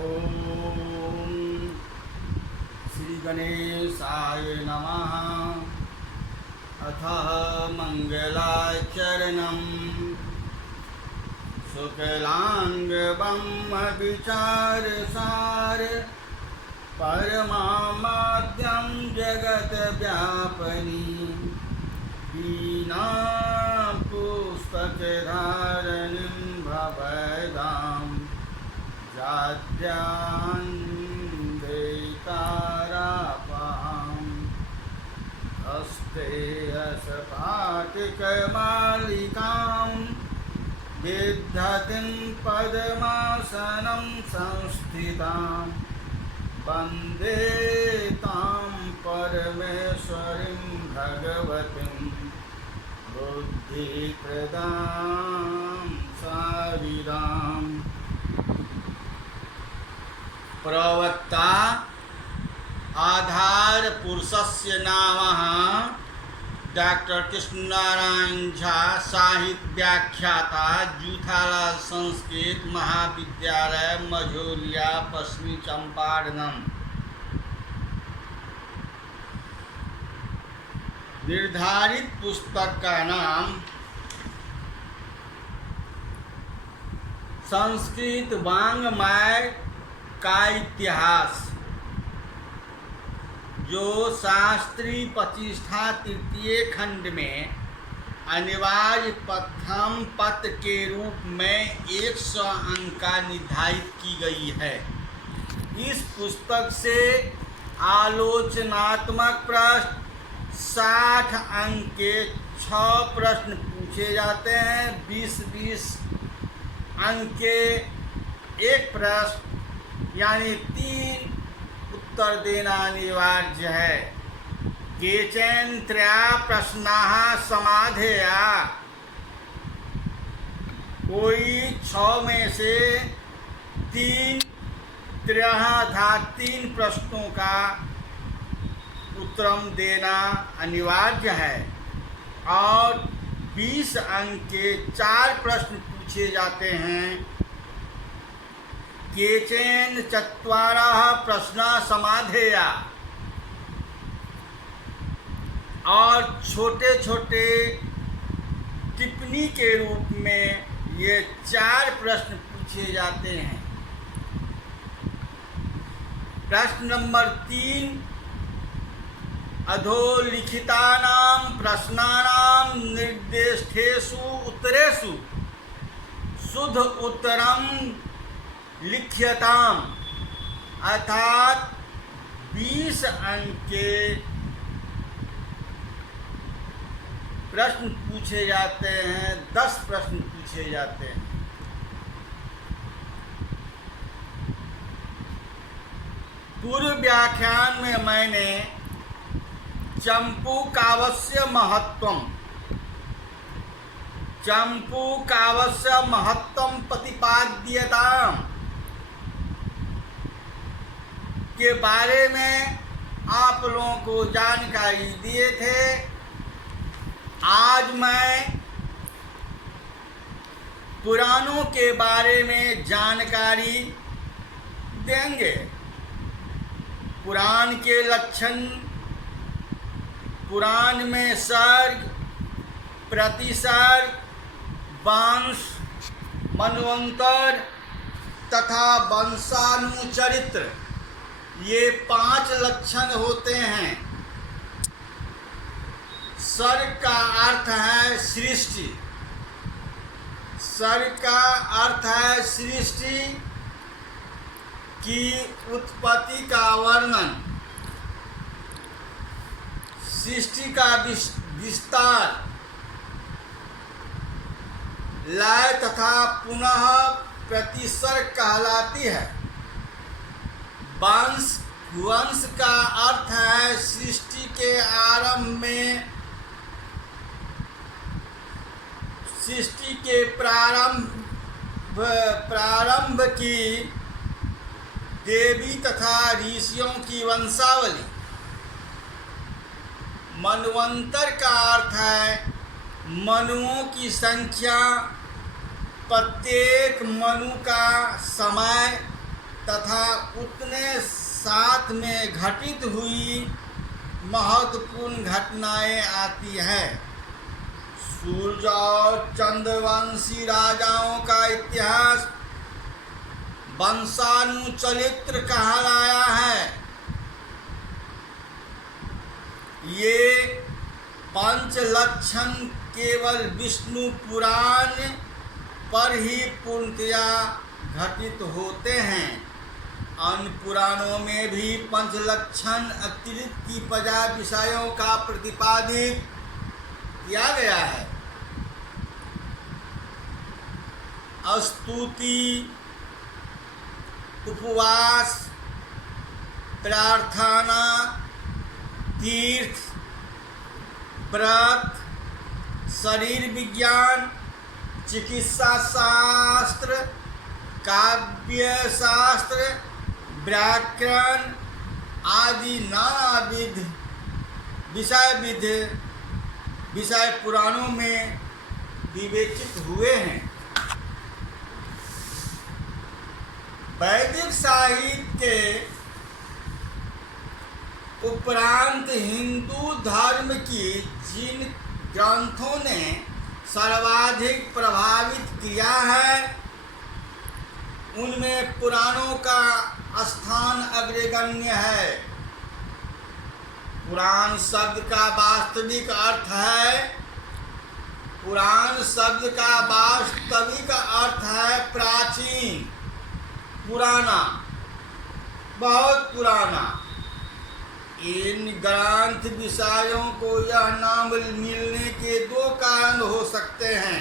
ओम श्री गणेशाय नमः। अथ मंगलाचरणम् शुक्लांगं विचारसार परमाद्यं जगद्व्यापिनी वीणा पुस्तकधारिणीं भवदां जाड्यां देतारापां हस्ते स्फाटिकमालिकां विदधतीं पद्मासनं संस्थितां वन्दे तां परमेश्वरीं भगवतीं बुद्धिप्रदां साविदाम्। प्रवक्ता आधार पुरुषस्य नामः डॉक्टर कृष्णनारायण झा, साहित्य व्याख्याता, जूथालाल संस्कृत महाविद्यालय, मझौलिया, पश्चिमी चंपारण। निर्धारित पुस्तक का नाम संस्कृत वाङ्मय का इतिहास, जो शास्त्री प्रतिष्ठा तृतीय खंड में अनिवार्य प्रथम पत्र के रूप में 100 अंक का निर्धारित की गई है। इस पुस्तक से आलोचनात्मक प्रश्न 60 अंक के 6 प्रश्न पूछे जाते हैं। 20-20 अंक के एक प्रश्न यानी 3 उत्तर देना अनिवार्य है। केचन त्रया प्रश्नाः समाधेया, कोई 6 में से 3 प्रश्नों का उत्तरम देना अनिवार्य है और 20 अंक के 4 प्रश्न पूछे जाते हैं। केचन चत्वारः प्रश्नाः समाधेया, और छोटे छोटे टिप्पणी के रूप में ये 4 प्रश्न पूछे जाते हैं। प्रश्न नंबर 3, अधोलिखितानां प्रश्नानां निर्दिष्टेषु उत्तरेषु शुद्ध उत्तरं लिख्यताम्, अर्थात 20 अंक के प्रश्न पूछे जाते हैं, 10 प्रश्न पूछे जाते हैं। पूर्व व्याख्यान में मैंने चंपू काव्यस्य महत्वम प्रतिपाद्यताम के बारे में आप लोगों को जानकारी दिए थे। आज मैं पुराणों के बारे में जानकारी देंगे। पुराण के लक्षण, पुराण में सर्ग, प्रतिसर्ग, वंश, मनवंतर तथा वंशानुचरित्र, ये 5 लक्षण होते हैं। सर्ग का अर्थ है सृष्टि। सर्ग का अर्थ है सृष्टि की उत्पत्ति का वर्णन, सृष्टि का विस्तार, लय तथा पुनः प्रतिसर्ग कहलाती है। वंश का अर्थ है सृष्टि के आरंभ में, सृष्टि के प्रारंभ की देवी तथा ऋषियों की वंशावली। मनवंतर का अर्थ है मनुओं की संख्या, प्रत्येक मनु का समय तथा उतने साथ में घटित हुई महत्वपूर्ण घटनाएं आती है। सूर्य और चंद्रवंशी राजाओं का इतिहास वंशानुचरित्र कहलाया है। ये पंच लक्षण केवल विष्णु पुराण पर ही पूर्णतया घटित होते हैं। अन्य पुराणों में भी पंचलक्षण अतिरिक्त की 50 विषयों का प्रतिपादित किया गया है। स्तुति, उपवास, प्रार्थना, तीर्थ, व्रत, शरीर विज्ञान, चिकित्सा शास्त्र, काव्य शास्त्र, व्याकरण आदि नानाविध विषय पुराणों में विवेचित हुए हैं। वैदिक साहित्य उपरांत हिंदू धर्म की जिन ग्रंथों ने सर्वाधिक प्रभावित किया है, उनमें पुराणों का स्थान अग्रगण्य है। पुराण शब्द का वास्तविक अर्थ है प्राचीन, पुराना, बहुत पुराना। इन ग्रंथ विषयों को यह नाम मिलने के 2 कारण हो सकते हैं।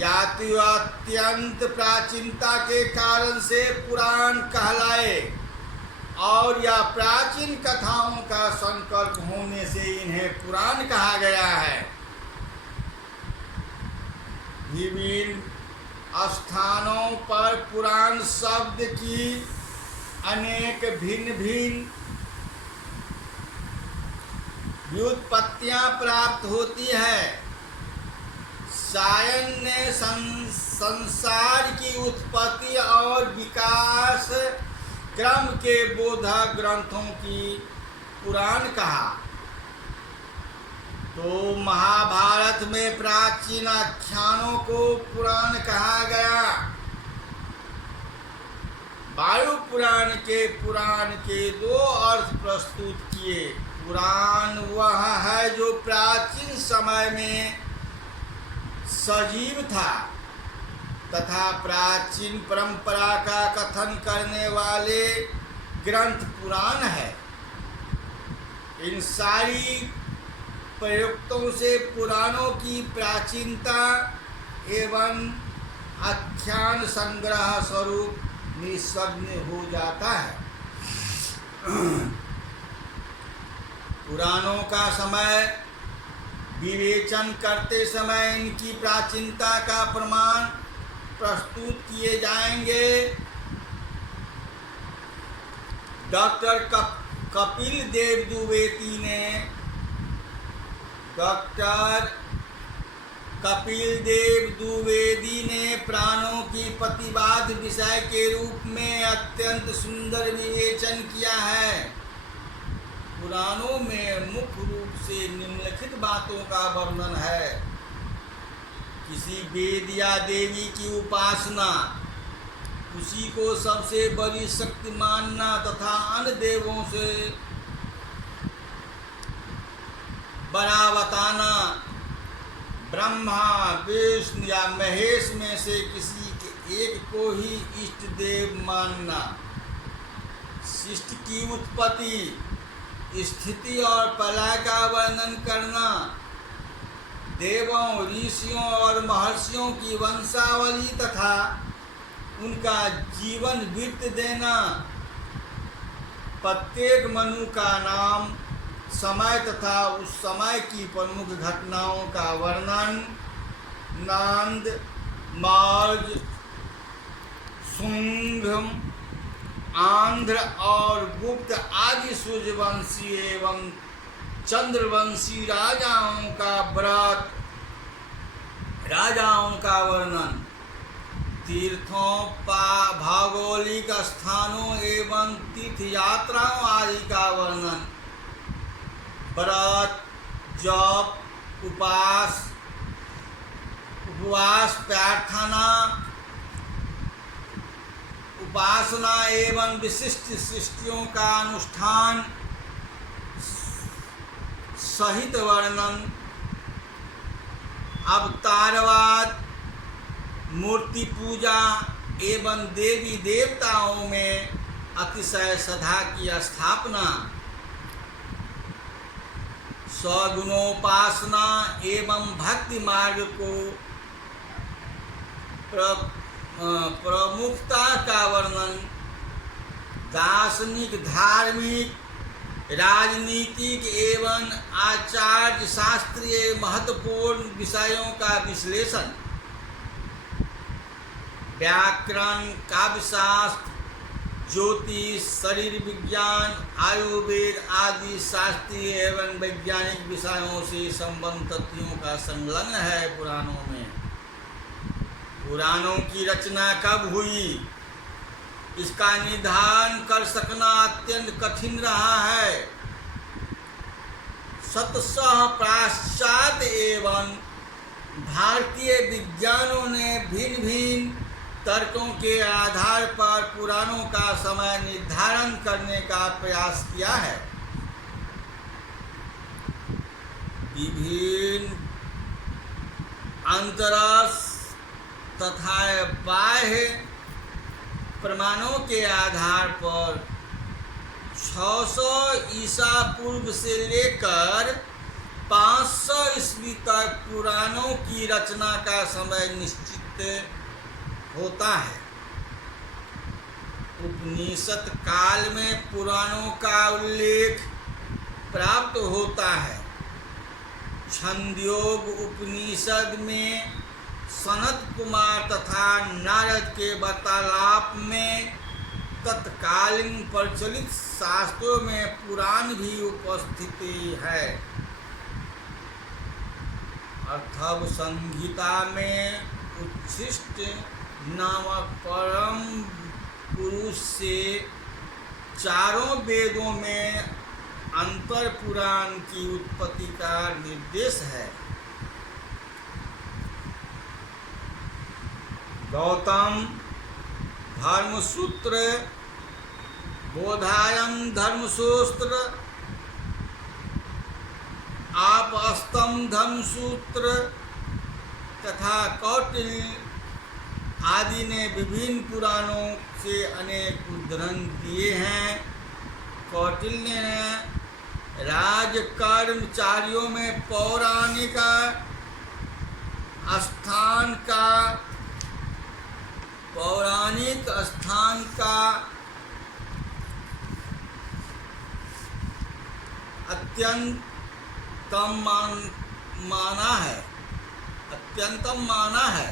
या तो अत्यंत प्राचीनता के कारण से पुराण कहलाए, और या प्राचीन कथाओं का संकल्प होने से इन्हें पुराण कहा गया है। विभिन्न स्थानों पर पुराण शब्द की अनेक भिन्न भिन्न व्युत्पत्तियां प्राप्त होती है। सायन ने संसार की उत्पत्ति और विकास क्रम के बोधक ग्रंथों की पुराण कहा। तो महाभारत में प्राचीन आख्यानों को पुराण कहा गया। वायु पुराण के 2 अर्थ प्रस्तुत किए। पुराण वह है जो प्राचीन समय में सजीव था तथा प्राचीन परंपरा का कथन करने वाले ग्रंथ पुराण है। इन सारी प्रयुक्तों से पुराणों की प्राचीनता एवं आख्यान संग्रह स्वरूप निस्सग्न हो जाता है। पुराणों का समय विवेचन करते समय इनकी प्राचीनता का प्रमाण प्रस्तुत किए जाएंगे। डॉक्टर कपिल देव द्विवेदी ने प्राणों की प्रतिवाद विषय के रूप में अत्यंत सुंदर विवेचन किया है। पुराणों में मुख्य रूप से निम्नलिखित बातों का वर्णन है। किसी वेद या देवी की उपासना, उसी को सबसे बड़ी शक्ति मानना तथा अन्य देवों से बड़ा बताना, ब्रह्मा, विष्णु या महेश में से किसी के एक को ही इष्ट देव मानना, सृष्टि की उत्पत्ति, स्थिति और प्रलय का वर्णन करना, देवों, ऋषियों और महर्षियों की वंशावली तथा उनका जीवन वृत्त देना, प्रत्येक मनु का नाम, समय तथा उस समय की प्रमुख घटनाओं का वर्णन, नांद, मौर्य, शुंग, आंध्र और गुप्त आदि सूर्यवंशी एवं चंद्रवंशी राजाओं का वर्णन, तीर्थों भौगोलिक स्थानों एवं तीर्थ यात्राओं आदि का वर्णन, व्रत, जप, उपवास, प्रार्थना, उपासना एवं विशिष्ट सृष्टियों का अनुष्ठान सहित वर्णन, अवतारवाद, मूर्ति पूजा एवं देवी देवताओं में अतिशय श्रद्धा की स्थापना, सगुणोपासना एवं भक्ति मार्ग को प्रमुखता का वर्णन, दार्शनिक, धार्मिक, राजनीतिक एवं आचार्य शास्त्रीय महत्वपूर्ण विषयों का विश्लेषण, व्याकरण, काव्यशास्त्र, ज्योतिष, शरीर विज्ञान, आयुर्वेद आदि शास्त्रीय एवं वैज्ञानिक विषयों से संबंधित तथ्यों का संलग्न है। पुराणों की रचना कब हुई, इसका निर्धारण कर सकना अत्यंत कठिन रहा है। शतशः पाश्चात्य एवं भारतीय विज्ञानों ने भिन्न भिन्न तर्कों के आधार पर पुराणों का समय निर्धारण करने का प्रयास किया है। विभिन्न अंतरस तथा बाह्य प्रमाणों के आधार पर 600 ईसा पूर्व से लेकर 500 ईस्वी तक पुराणों की रचना का समय निश्चित होता है। उपनिषद काल में पुराणों का उल्लेख प्राप्त होता है। छंदयोग उपनिषद में सनत कुमार तथा नारद के वार्तालाप में तत्कालीन प्रचलित शास्त्रों में पुराण भी उपस्थित है। अथर्व संहिता में उच्छिष्ट नामक परम पुरुष से चारों वेदों में अंतर पुराण की उत्पत्ति का निर्देश है। गौतम धर्मसूत्र, बोधायन धर्मसूत्र, आपस्तम धर्मसूत्र तथा कौटिल्य आदि ने विभिन्न पुराणों से अनेक उद्धरण दिए हैं। कौटिल्य ने राजकर्मचारियों में पौराणिक स्थान का अत्यंतम माना है।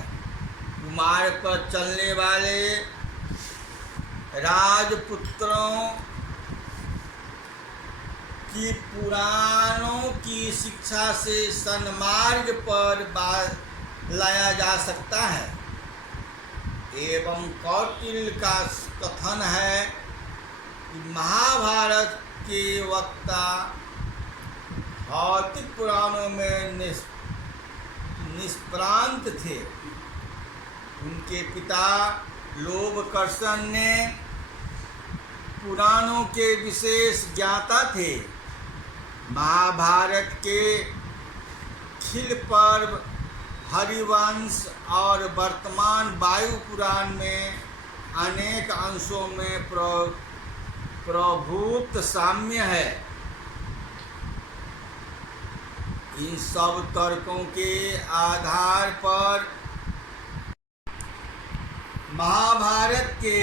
कुमार पर चलने वाले राजपुत्रों की पुराणों की शिक्षा से सन्मार्ग पर लाया जा सकता है। एवं कौटिल्य का कथन है कि महाभारत के वक्ता भौतिक पुराणों में निष्प्रांत थे। उनके पिता लोभकर्षण ने पुराणों के विशेष ज्ञाता थे। महाभारत के खिल पर्व, हरिवंश और वर्तमान वायु पुराण में अनेक अंशों में प्रभुत्व साम्य है। इन सब तर्कों के आधार पर महाभारत के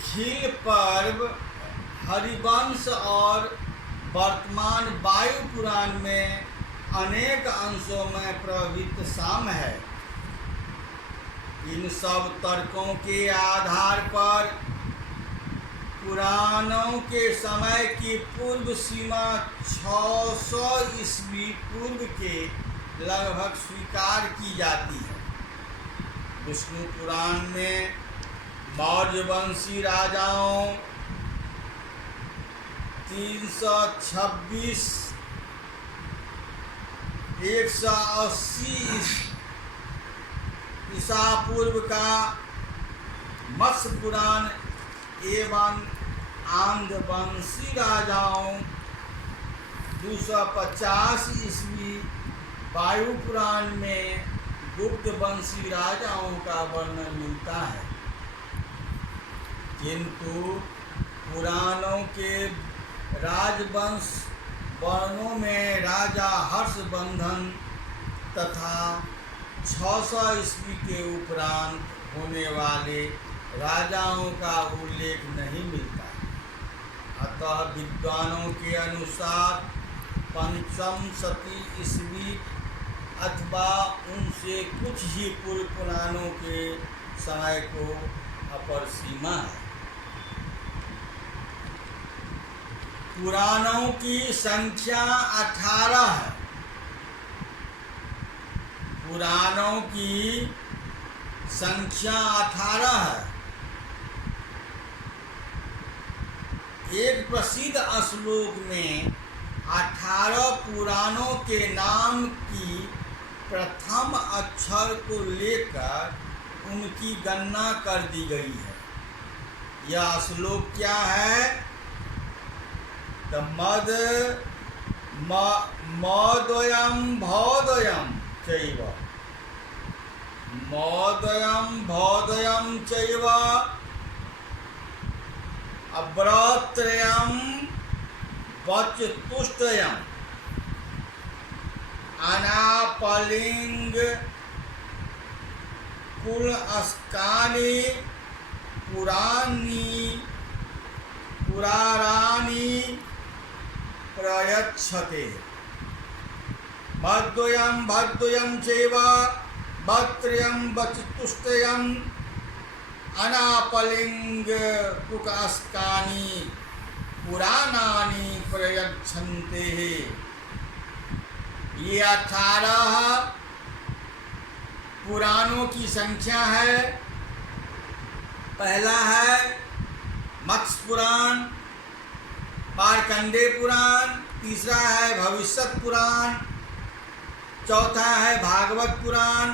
खिल पर्व, हरिवंश और वर्तमान वायु पुराण में अनेक अंशों में प्रभुत्व साम्य है। इन सब तर्कों के आधार पर पुराणों के समय की पूर्व सीमा 600 ईस्वी पूर्व के लगभग स्वीकार की जाती है। विष्णु पुराण में मौर्य वंशी राजाओं 326 180 ईसा पूर्व का मत्स्य पुराण एवं आंध्र वंशी राजाओं 250 ईस्वी वायु पुराण में गुप्त वंशी राजाओं का वर्णन मिलता है, किंतु पुराणों के राजवंश वर्णों में राजा हर्षवर्धन तथा 600 ईस्वी के उपरांत होने वाले राजाओं का उल्लेख नहीं मिलता। अतः विद्वानों के अनुसार पंचम शती ईस्वी अथवा उनसे कुछ ही पूर्व पुराणों के समय को अपर सीमा है। पुराणों की संख्या 18 है। पुराणों की संख्या 18 है। एक प्रसिद्ध श्लोक में 18 पुराणों के नाम की प्रथम अक्षर को लेकर उनकी गणना कर दी गई है। यह श्लोक क्या है? मदोयम भौदयम चैव मदोयम भौदयम चैव अब्रत्रयम वचतुष्टयम अनापलिंग कुलस्कानि पुराराणि प्रयच्छते मद्वयं भद्वयं चैव भद्रयं वचतुष्टयं अनापलिंग कुलस्कानि पुराणानि प्रयच्छन्ते। ये 18 पुराणों की संख्या है। पहला है मत्स्य पुराण, मार्कंडेय पुराण, तीसरा है भविष्यत पुराण, चौथा है भागवत पुराण,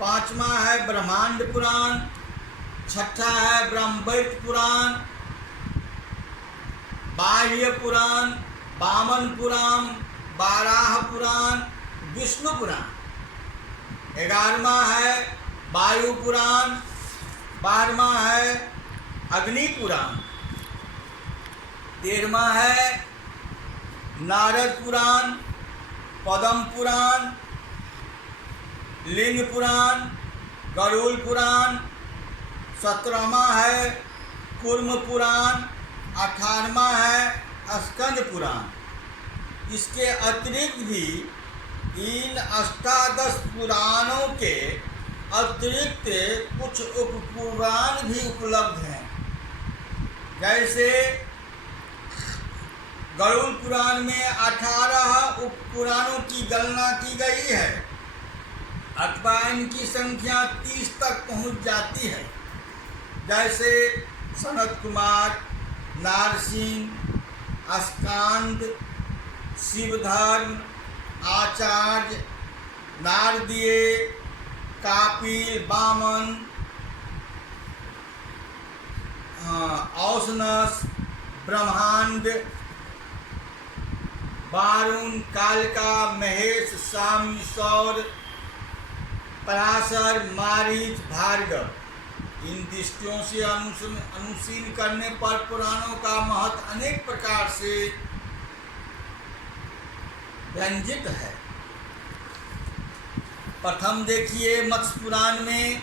पांचवा है ब्रह्मांड पुराण, छठा है ब्रह्मवैवर्त पुराण, बाह्य पुराण, वामन पुराण, बाराह पुराण, विष्णु पुराण, 11वां है वायु पुराण, 12वां है अग्नि पुराण, 13वां है नारद पुराण, पद्म पुराण, लिंग पुराण, गरुड़ पुराण, 17वां है कूर्म पुराण, 18वां है स्कंद पुराण। इसके अतिरिक्त भी इन अष्टादश पुराणों के अतिरिक्त कुछ उपपुराण भी उपलब्ध हैं। जैसे गरुड़ पुराण में 18 उपपुराणों की गणना की गई है, अथवा इनकी संख्या 30 तक पहुंच जाती है। जैसे सनत कुमार, नारसिंह, स्कांद, शिवधर्म, आचार्य, नारदीय, कापिल, वामन, औसनस, ब्रह्मांड, वारुण, कालिका, महेश, शाम, सौर, पराशर, मारीच, भार्गव। इन दृष्टियों से अनुशील करने पर पुराणों का महत्व अनेक प्रकार से व्यंजित है। प्रथम देखिए मत्स्य पुराण में,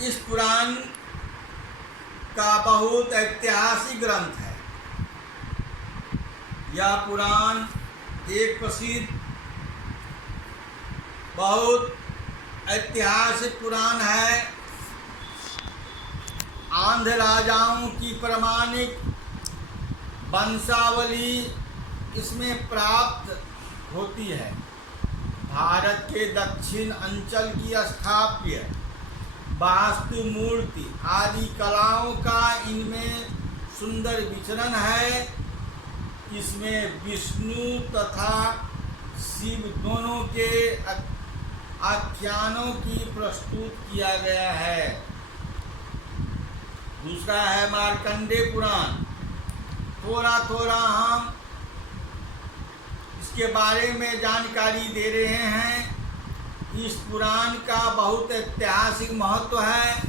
इस पुराण का बहुत ऐतिहासिक ग्रंथ है। यह पुराण एक प्रसिद्ध बहुत ऐतिहासिक पुराण है। आंध्र राजाओं की प्रमाणिक वंशावली इसमें प्राप्त होती है। भारत के दक्षिण अंचल की स्थापत्य, वास्तु, मूर्ति आदि कलाओं का इनमें सुंदर विचरण है। इसमें विष्णु तथा शिव दोनों के आख्यानों की प्रस्तुत किया गया है। दूसरा है मार्कंडेय पुराण। थोड़ा थोड़ा हम इसके बारे में जानकारी दे रहे हैं। इस पुराण का बहुत ऐतिहासिक महत्व है।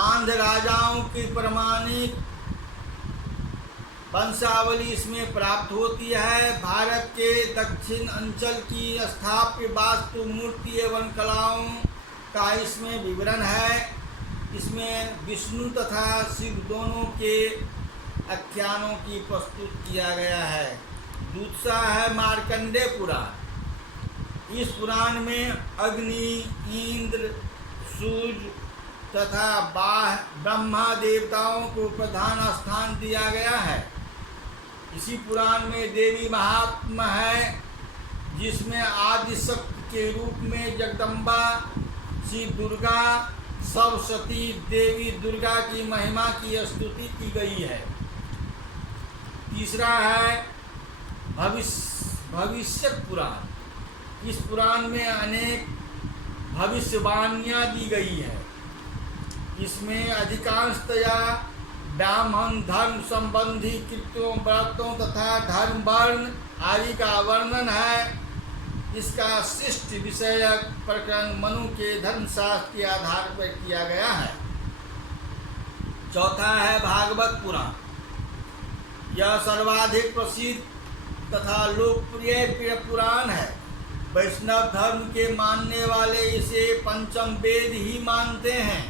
आंध्र राजाओं की प्रमाणिक वंशावली इसमें प्राप्त होती है। भारत के दक्षिण अंचल की स्थापत्य, वास्तु, मूर्ति एवं कलाओं का इसमें विवरण है। इसमें विष्णु तथा शिव दोनों के आख्यानों की प्रस्तुत किया गया है। दूसरा है मार्कंडेय पुराण। इस पुराण में अग्नि, इंद्र, सूर्य तथा ब्रह्मा देवताओं को प्रधान स्थान दिया गया है। इसी पुराण में देवी महात्मा है, जिसमें आदि शक्ति के रूप में जगदम्बा, श्री दुर्गा, सरस्वती देवी दुर्गा की महिमा की स्तुति की गई है। तीसरा है भविष्य पुराण। इस पुराण में अनेक भविष्यवाणियाँ दी गई है। इसमें अधिकांशतया ब्राह्मण धर्म संबंधी कृत्यों, व्रतों तथा धर्म वर्ण आदि का वर्णन है। इसका शिष्ट विषयक प्रकरण मनु के धर्मशास्त्र के आधार पर किया गया है। चौथा है भागवत पुराण। यह सर्वाधिक प्रसिद्ध तथा लोकप्रिय पुराण है। वैष्णव धर्म के मानने वाले इसे पंचम वेद ही मानते हैं।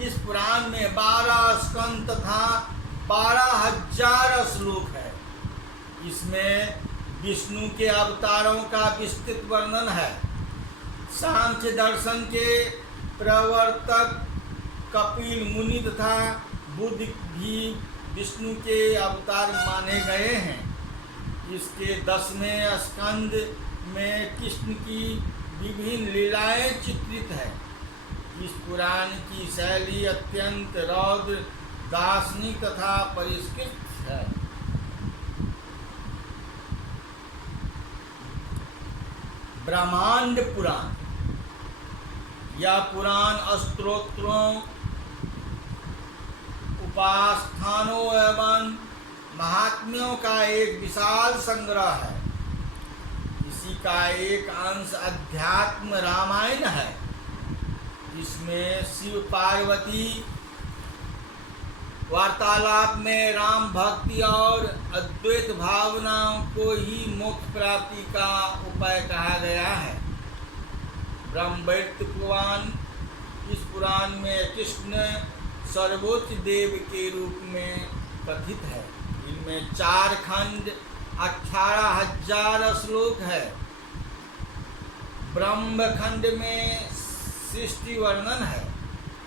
इस पुराण में 12 स्कंद तथा 12,000 श्लोक है। इसमें विष्णु के अवतारों का विस्तृत वर्णन है। सांख्य दर्शन के प्रवर्तक कपिल मुनि तथा बुद्ध भी विष्णु के अवतार माने गए हैं। इसके 10वें स्कंद में कृष्ण की विभिन्न लीलाएं चित्रित है। इस पुराण की शैली अत्यंत रौद्र, दार्शनिक तथा परिष्कृत है। ब्रह्मांड पुराण। यह पुराण स्तोत्रों, उपास्थानों एवं महात्म्यों का एक विशाल संग्रह है। इसी का एक अंश अध्यात्म रामायण है। इसमें शिव पार्वती वार्तालाप में राम भक्ति और अद्वैत भावनाओं को ही मोक्ष प्राप्ति का उपाय कहा गया है। ब्रह्मवैवर्त पुराण। इस पुराण में कृष्ण सर्वोच्च देव के रूप में कथित है। इनमें 4 खंड 18,000 श्लोक है। ब्रह्म खंड में सृष्टि वर्णन है।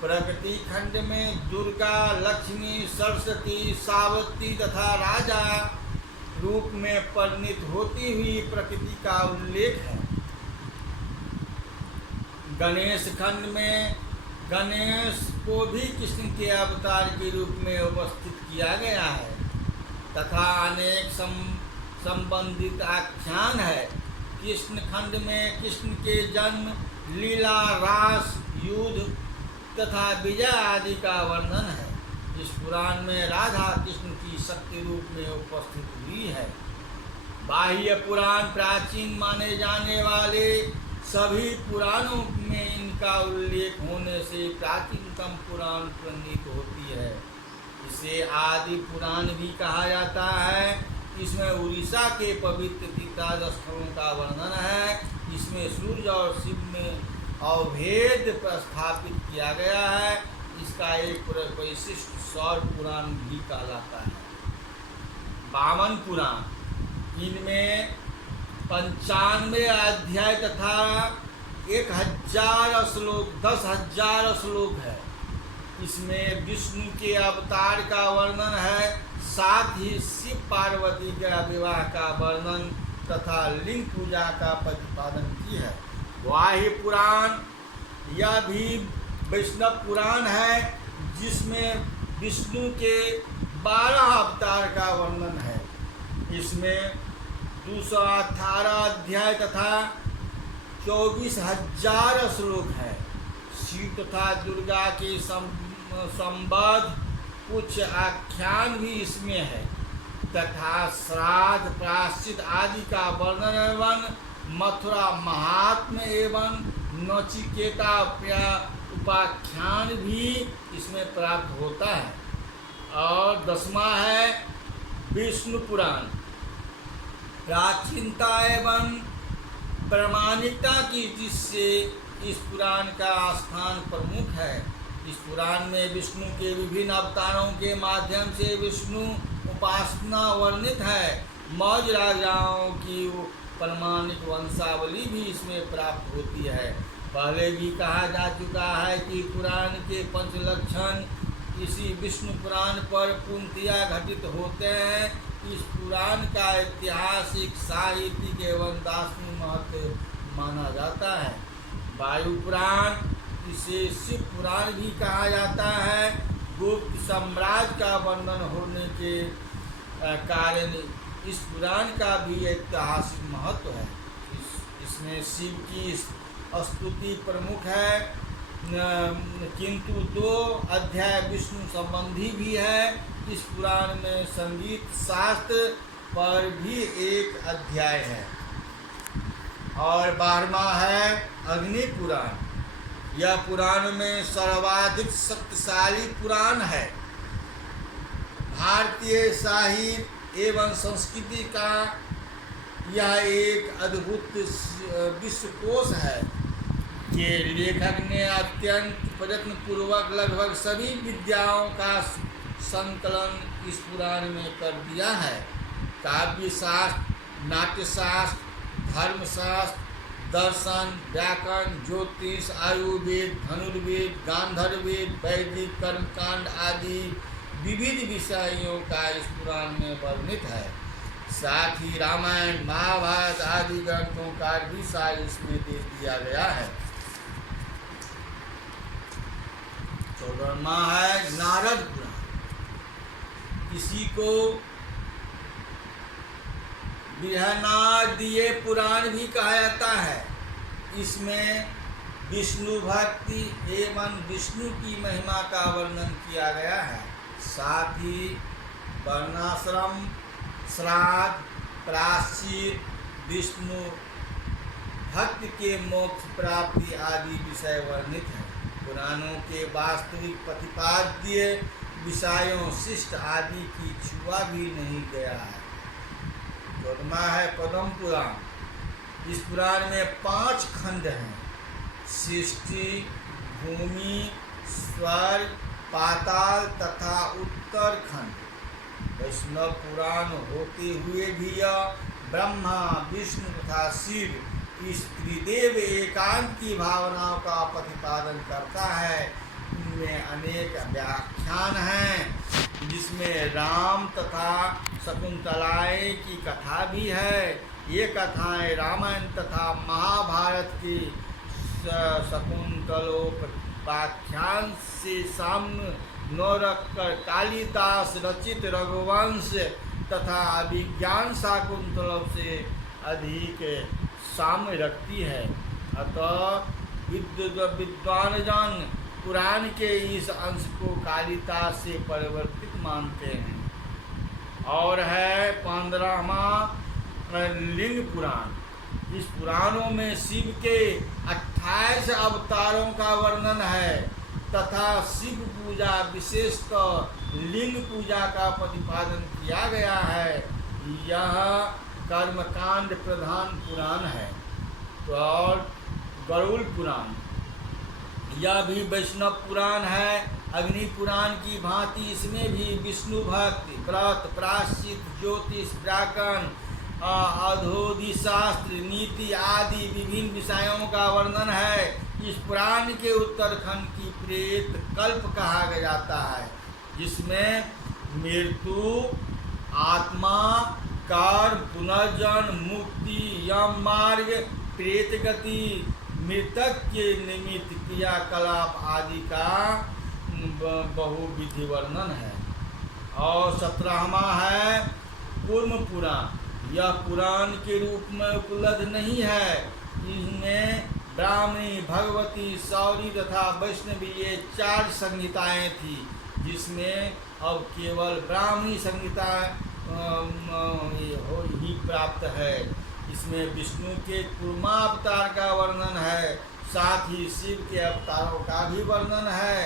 प्रकृति खंड में दुर्गा, लक्ष्मी, सरस्वती, सावित्री तथा राजा रूप में परिणित होती हुई प्रकृति का उल्लेख है। गणेश खंड में गणेश को भी कृष्ण के अवतार के रूप में उपस्थित किया गया है तथा अनेक संबंधित आख्यान है। कृष्ण खंड में कृष्ण के जन्म, लीला, रास, युद्ध तथा विजय आदि का वर्णन है। इस पुराण में राधा कृष्ण की शक्ति रूप में उपस्थित हुई है। बाह्य पुराण प्राचीन माने जाने वाले सभी पुराणों में इनका उल्लेख होने से प्राचीनतम पुराण प्रतीत होती है। इसे आदि पुराण भी कहा जाता है। इसमें उड़ीसा के पवित्र तीर्थ स्थलों का वर्णन है। इसमें सूर्य और शिव में अवभेद प्रस्थापित किया गया है। इसका एक विशिष्ट सौर पुराण भी कहलाता है। वामन पुराण। इनमें 95 अध्याय तथा 1000 श्लोक 10,000 श्लोक है। इसमें विष्णु के अवतार का वर्णन है। साथ ही शिव पार्वती के विवाह का वर्णन तथा लिंग पूजा का प्रतिपादन की है। वाह्य पुराण यह भी वैष्णव पुराण है, जिसमें विष्णु के 12 अवतार का वर्णन है। इसमें 218 अध्याय तथा 24,000 श्लोक है। शिव तथा दुर्गा के संबद्ध कुछ आख्यान भी इसमें है तथा श्राद्ध प्रायश्चित आदि का वर्णन एवं मथुरा महात्म्य एवं नचिकेता उपाख्यान भी इसमें प्राप्त होता है। और 10वां है विष्णु पुराण। प्राचीनता एवं प्रामाणिकता की जिससे इस पुराण का स्थान प्रमुख है। इस पुराण में विष्णु के विभिन्न अवतारों के माध्यम से विष्णु उपासना वर्णित है। मौर्य राजाओं की प्रमाणिक वंशावली भी इसमें प्राप्त होती है। पहले भी कहा जा चुका है कि पुराण के 5 लक्षण इसी विष्णु पुराण पर पूर्णतया घटित होते हैं। इस पुराण का ऐतिहासिक, साहित्यिक एवं दार्शनिक महत्व माना जाता है। वायु पुराण, इसे शिव पुराण भी कहा जाता है। गुप्त साम्राज्य का वर्णन होने के कारण इस पुराण का भी ऐतिहासिक महत्व है। इसमें शिव की स्तुति प्रमुख है, किंतु 2 अध्याय विष्णु संबंधी भी है। इस पुराण में संगीत शास्त्र पर भी 1 अध्याय है। और 12वां है अग्नि पुराण। यह पुराण में सर्वाधिक शक्तिशाली पुराण है। भारतीय साहित्य एवं संस्कृति का यह एक अद्भुत विश्वकोश है कि लेखक ने अत्यंत प्रयत्नपूर्वक लगभग सभी विद्याओं का संकलन इस पुराण में कर दिया है। काव्यशास्त्र, नाट्यशास्त्र, धर्मशास्त्र, दर्शन, व्याकरण, ज्योतिष, आयुर्वेद, धनुर्वेद, गांधर्वेद, वैदिक कर्मकांड आदि विविध विषयों का इस पुराण में वर्णित है। साथ ही रामायण, महाभारत आदि ग्रंथों का भी सार इसमें दे दिया गया है। 14वां है नारद पुराण। इसी को बृहन्नादीय पुराण भी कहा जाता है। इसमें विष्णु भक्ति एवं विष्णु की महिमा का वर्णन किया गया है। साथ ही वर्णाश्रम, श्राद्ध, प्रायश्चित, विष्णु भक्त के मोक्ष प्राप्ति आदि विषय वर्णित हैं। पुराणों के वास्तविक प्रतिपाद्य विषयों, शिष्ट आदि की छुआ भी नहीं गया है। 14वां है पद्म पुराण। इस पुराण में 5 खंड हैं: सृष्टि, भूमि, स्वर्ग, पाताल तथा उत्तरखंड। वैष्णव पुराण होते हुए भी यह ब्रह्मा, विष्णु तथा शिव इस त्रिदेव एकांत की भावनाओं का प्रतिपादन करता है। इनमें अनेक व्याख्यान हैं, जिसमें राम तथा शकुंतलाएँ की कथा भी है। ये कथाएं रामायण तथा महाभारत की शकुंतलोपाख्यान से साम्य न रखकर कालिदास रचित रघुवंश तथा अभिज्ञान शाकुंतलम से अधिक साम्य रखती है। अतः विद्वानजन पुराण के इस अंश को कालिदास से परिवर्तित मानते हैं। और है 15वां लिंग पुराण। इस पुराणों में शिव के 28 अवतारों का वर्णन है तथा शिव पूजा, विशेषतः लिंग पूजा का प्रतिपादन किया गया है। यह कर्मकांड प्रधान पुराण है। तो और गरुड़ पुराण, यह भी वैष्णव पुराण है। अग्नि पुराण की भांति इसमें भी विष्णु भक्ति, व्रत, प्रायश्चित, ज्योतिष, व्याकरण, अधोधि शास्त्र, नीति आदि विभिन्न विषयों का वर्णन है। इस पुराण के उत्तरखंड की प्रेत कल्प कहा जाता है, जिसमें मृत्यु, आत्मा, कर्म, पुनर्जन्म, मुक्ति, यम मार्ग, प्रेत गति, मृतक के निमित्त क्रियाकलाप आदि का बहुविधि वर्णन है। और 17वां है कूर्म पुराण। यह पुराण के रूप में उपलब्ध नहीं है। इसमें ब्राह्मणी, भगवती, सौरी तथा वैष्णवी ये 4 संहिताएं थी, जिसमें अब केवल ब्राह्मणी संहिता ही प्राप्त है। इसमें विष्णु के कूर्मावतार का वर्णन है, साथ ही शिव के अवतारों का भी वर्णन है।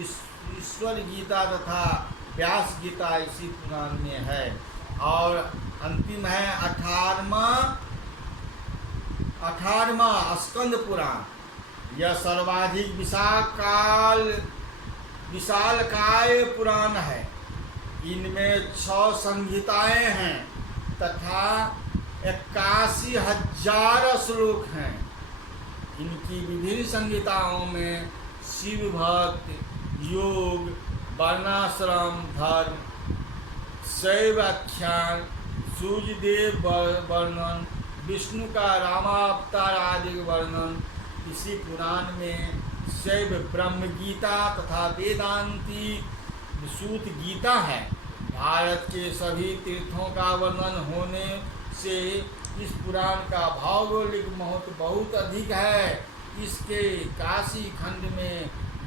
ईश्वर गीता तथा व्यास गीता इसी पुराण में है। और अंतिम है 18वां स्कंद पुराण। यह सर्वाधिक विशालकाय पुराण है। इनमें 6 संहिताएं हैं तथा 81,000 श्लोक हैं। इनकी विभिन्न संहिताओं में शिव भक्त, योग, वर्णाश्रम धर्म, शैव आख्यान, सूर्यदेव वर्णन, विष्णु का रामावतार आदि वर्णन इसी पुराण में शैव ब्रह्म गीता तथा वेदांती सूत गीता है। भारत के सभी तीर्थों का वर्णन होने से इस पुराण का भौगोलिक महत्व बहुत अधिक है। इसके काशी खंड में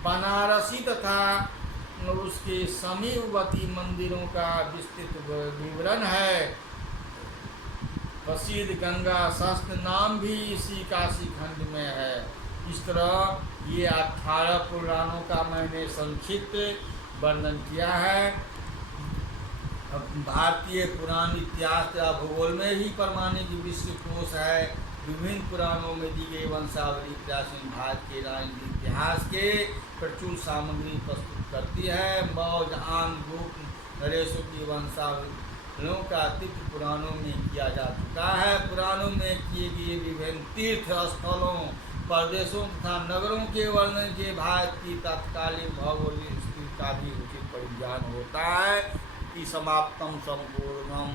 बनारसी तथा उसके समीपवर्ती मंदिरों का विस्तृत विवरण है। प्रसिद्ध गंगा शास्त्र नाम भी इसी काशी खंड में है। इस तरह ये 18 पुराणों का मैंने संक्षिप्त वर्णन किया है। भारतीय पुराण इतिहास तथा भूगोल में ही प्रमाणिक विश्व कोश है। विभिन्न पुराणों में दी गई वंशावली प्राचीन भारत के राजनीतिक इतिहास के प्रचुर सामग्री प्रस्तुत करती है। मौर्य, आन, गुप्त, नरेशों की वंशावलियों का तीर्थ पुराणों में किया जा चुका है। पुराणों में किए गए विभिन्न तीर्थ स्थलों, प्रदेशों तथा नगरों के वर्णन के भारत की तत्कालीन भौगोलिक स्थिति का भी उचित परिज्ञान होता है। समाप्तम संपूर्णम।